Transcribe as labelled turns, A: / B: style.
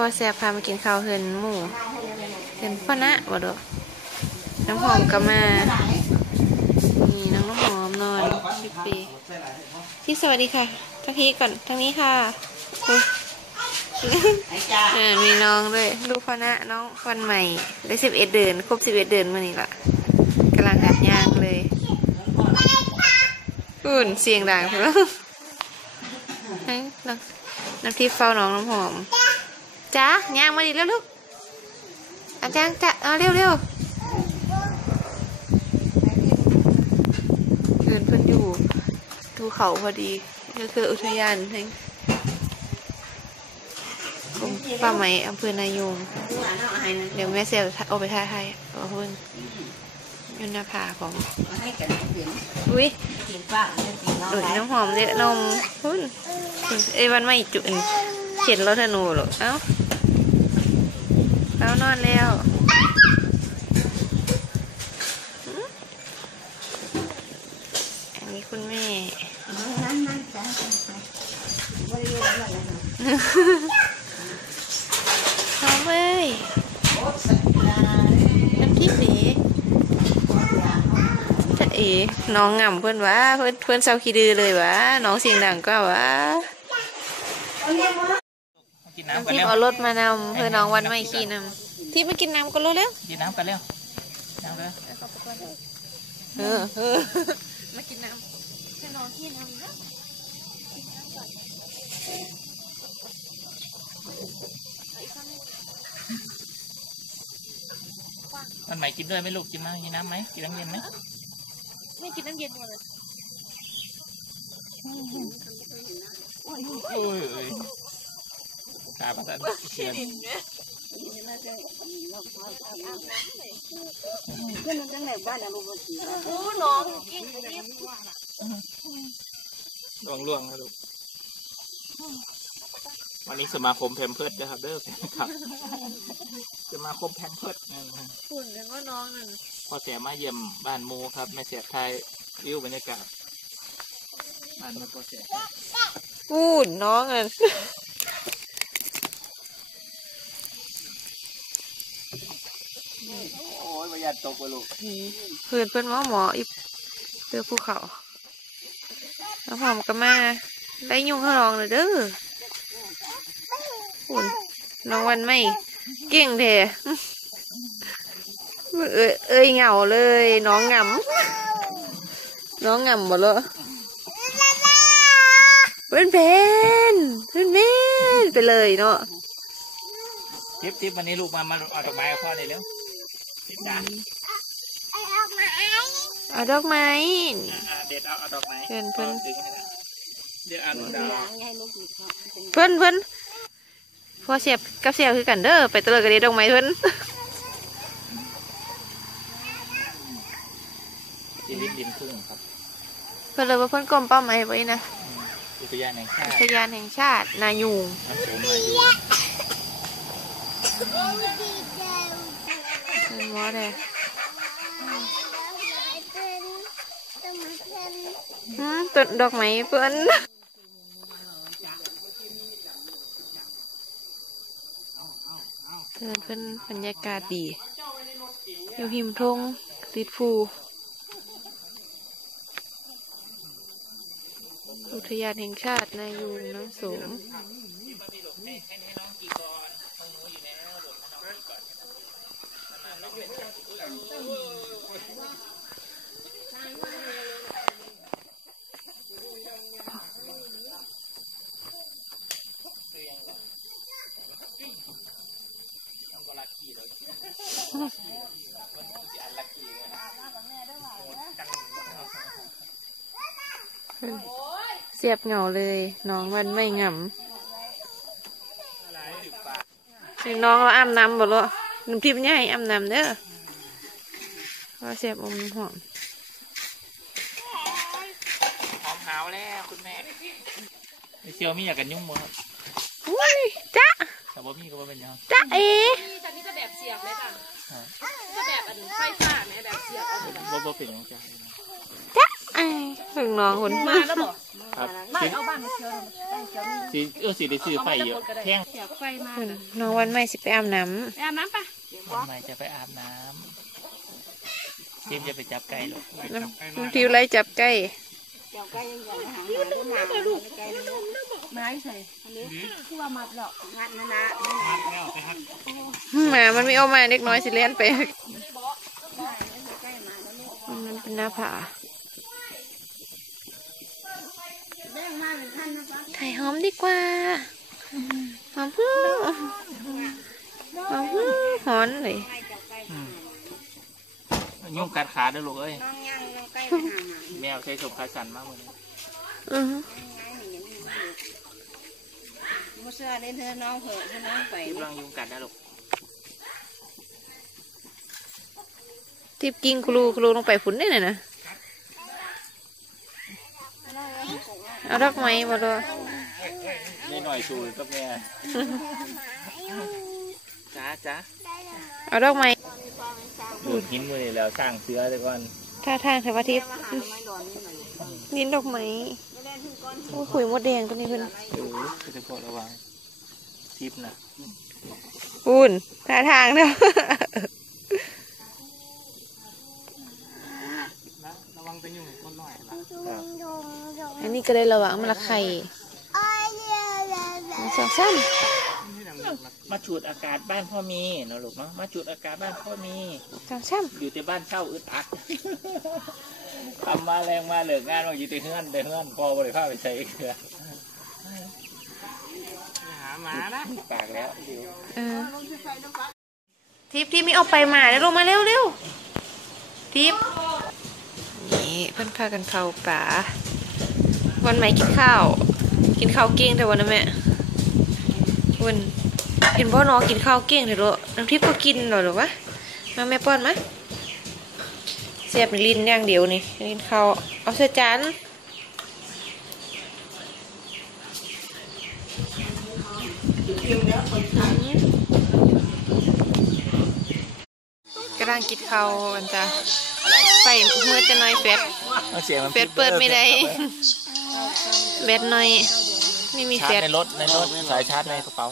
A: พ่อแซ่บพามากินข้าวเฮินหมูเฮินพ่อนะบ่ดอกน้ำหอมก็มา นี่น้องน้ำหอมนอนชิปปีพี่สวัสดีค่ะทักทีก่อนทางนี้ค่ะอ่ามีน้องด้วยลูกพ่อนะน้องวันใหม่ได้สิบเอ็ดเดือนครบสิบเอ็ดเดือนมานี่ละกำลังหัดย่างเลยอุ่นเสียงดังเพื่อน้องน้ำทิพย์เฝ้าน้องน้ำหอม จ้าย่างมาดิเร็วลูกอาจารย์จ้าเอาเร็วเร็วเพื่อนเพื่อนอยู่ดูเขาพอดีก็คืออุทยานแห่งกรมป่าไม้อำเภอนายงเดี๋ยวแม่เซลเอาไปท่าให้เอาเพิ่นอยุนหนาผาของอุ้ยดูดน้ำหอมเยอะนมพุ่นเอ้ยวันไม่จุนเขียนรถธนูหรอกเอ้าเอานอนแล้วอันนี้คุณแม่หอมเอ้ยน้ำที่สีจะเอ๋น้องง่ำเพื่อนวะเพื่อนเพื่อนเศร้าขี้ดื้อเลยวะน้องเสียงดังก็วะ
B: นน้ำ
A: น้ำ
B: กัน
A: ทิพ
B: เร็
A: ย์
B: ว
A: เอารถมานำเพื่อน้องวันไม่ขี้นำที่มากินน้ำก็รู้แล้ว
B: กินน้ำกันเร็วน้ำกัน
A: เออเออมากินน้ำให้น้องขี้น้ำนะ
B: มันใหม่กินด้วยไหมลูกกินน้ำกินน้ำไหมกินน้ำเย็นไหม
A: ไม่กินน้ำเย็นหมดเลย
B: โอ้ย โอ้ยขาประสาทเชื่อน
A: โอ้น้องกินกิน
B: ล่วงล่วงๆนะลูกวันนี้สมาคมแพมเพิร์ดนะครับเด้อแฟนครับสมาคมแพมเพิร์ดนะครับ
A: ฝุ่นกันว่าน้องนั่น
B: พ่อแสมาเยี่ยมบ้านหมูครับแม่เสียไทยวิวบรรยากาศบ้านหมูพ่อแส
A: ฝุ่นน้องอะ
B: โอ้ยประหยัดตกไปลูก
A: เพื่อนเพื่อนหมอหมออีเพื่อภูเขาแล้วหอมก็มาได้ยุ่งข้างรองเลยเด้อฝุ่นน้องวันไม่เก่งเทเอ้ยเอ้ยเหงาเลย น้องงำน้องงำหมดเลยเพื่อนเพนเพื่อนเพนไปเลยเนาะ
B: ทิปทิปวันนี้ลูกมา มาเอาดอกไม้กับพ่อหน่อยเร็วทิป จ้า
A: เอาดอกไม้
B: อ่าเด็ดเอาเอาดอกไม้
A: เพิ่นเพิ่น
B: ดึงให้ได้เดี๋ยวเอาดอกดาว
A: เพื่อนเพื่อนพอเสียบกับเสียบคือกันเด้อไปตะเลยกันดีดอกไม้เพื่อน
B: ที่ลิ้นดินทุ่งครับ
A: เพื่อนเลยว่าเพื่อนกลมเป้าไม้ไว้นะ
B: อุทยานแห่งชาติ
A: อุทยานแห่งชาติ นายูง
B: น้ำโสมมาอยู่
A: เลยต้นดอกไม้เพื่อนเพื่อนเพื่อนบรรยากาศดีอยู่หิมทงติดภูอุทยานแห่งชาตินายูงน้ำสม
B: ต้องก็ลักกี้ เสี
A: ยบเหงาเลยน้องวันไม่ง
B: อะไรอยู่ปากำ
A: คือน้องเราอาบน้ำบ่ละ น้ำทิพย์เนี่ยให้อาบน้ำเด้อว่าเสียบอมหอม
B: หอมหาวแล้วคุณแม่ไอเชียวมีอยากกันยุ่งมั้งครับ
A: อุ้ยจ้า
B: แต่ว่ามีก็ว่าเป็นยัง
A: จ้าเอ
C: นี่จะนี่จะแบบเสียบเลยค่ะจะแบบอันไฟฟ้าไหมแบบเสียบเอาไป
B: ว่าว่าเป็นยังจ้า
A: จ้าเอไปถึงน้องคน
C: มาแล้วบอก
B: ครับ
C: ไม่เอาบ้านมาเชียวบ้านเชียวนี่
B: สีเออสีได้ซื้อไฟเยอะแท่ง
C: เสียบไฟมา
A: เพิ่นน้องวันใหม่สิไปอาบน้
C: ไปอาบน้ำปะ
B: ทำไมจะไปอาบน้ำเจมส์จะไปจับไก่หรอกำ
A: น้ำน้ำทิวไล่จับใกล้
C: ไม้ใส่ที่ว่ามัดหรอกงัดนะนะ
A: หมา มันไม่เอามาเล็กน้อยสิเล่นไปมันเป็นหน้าผาถ่ายหอมดีกว่าหอมพึ่งหอมพึ่ งหอนเลย
B: ยุ่งกัดขาด้วยลูกเอ้ยแมวใช้สมคาสันมากเลย
A: อือฮึ
D: มุเสื้อเล่นเธอน้องเหอะเธอน้องไป
B: กำลังยุ่งกัดนะลูก
A: ทิบกิ้งครูครูลงไปฝุ่นได้เลยนะเอาดอกไม้มาดู
B: นี่หน่อยชูกับแม่ จ้าจ้า
A: เอาดอกไม้
B: ดูดหินมือนี่แล้วสร้างเสือแต่ก่อน
A: ท่าทางเทวทิพย์นินดอกไม้โอ้ยขุยมดแดงตัวนี้เพิ่น
B: เออคือจะพอระวังทิปนะ
A: อุ่นท่าทางเนาะ
B: ระวังจะยุ่งคนหน่อยละ
A: อันนี้ก็ได้ระวังมันละไข่สองซ้
B: มาจูดอากาศบ้านพ่อมีเนาะลูกเนาะมาจูดอากาศบ้านพ่อมีำ
A: สองซ้
B: อยู่แต่บ้านเช่าอึดอัดทำมาแรงมาเหลืองานว่าอยู่แต่เฮือนแต่เฮือนพอบริภาพไปใช้เกลือหาหมานะปากแล้วเดี๋ยวำ
A: เออทิพย์ที่มีเอาไปมาแล้วลงมาเร็วเร็วทิพย์นี่เพิ่นพากันเผาป่าวันไหมกินข้าว กินข้าวเก่งแต่วันนั้นแม่วัน กินพ่อน้องกินข้าวเก่งเถอะลูกน้ำทิพย์ก็กินหน่อยหรอวะมาแม่ป้อนมาเสียบในลิ้นอย่างเดียวนี่ลิ้นข้าวเอาใส่จานกำลังกินข้าวกันจ้ะไฟมืดจะน้อยเฟส
B: เอาเสียงมัน
A: เฟสเปิดไม่ได้แบตหน่อยไม่มี
B: ชา
A: เฟ
B: ร์จ
A: ส
B: ในรถในรถสายชาร์จในกระเป๋า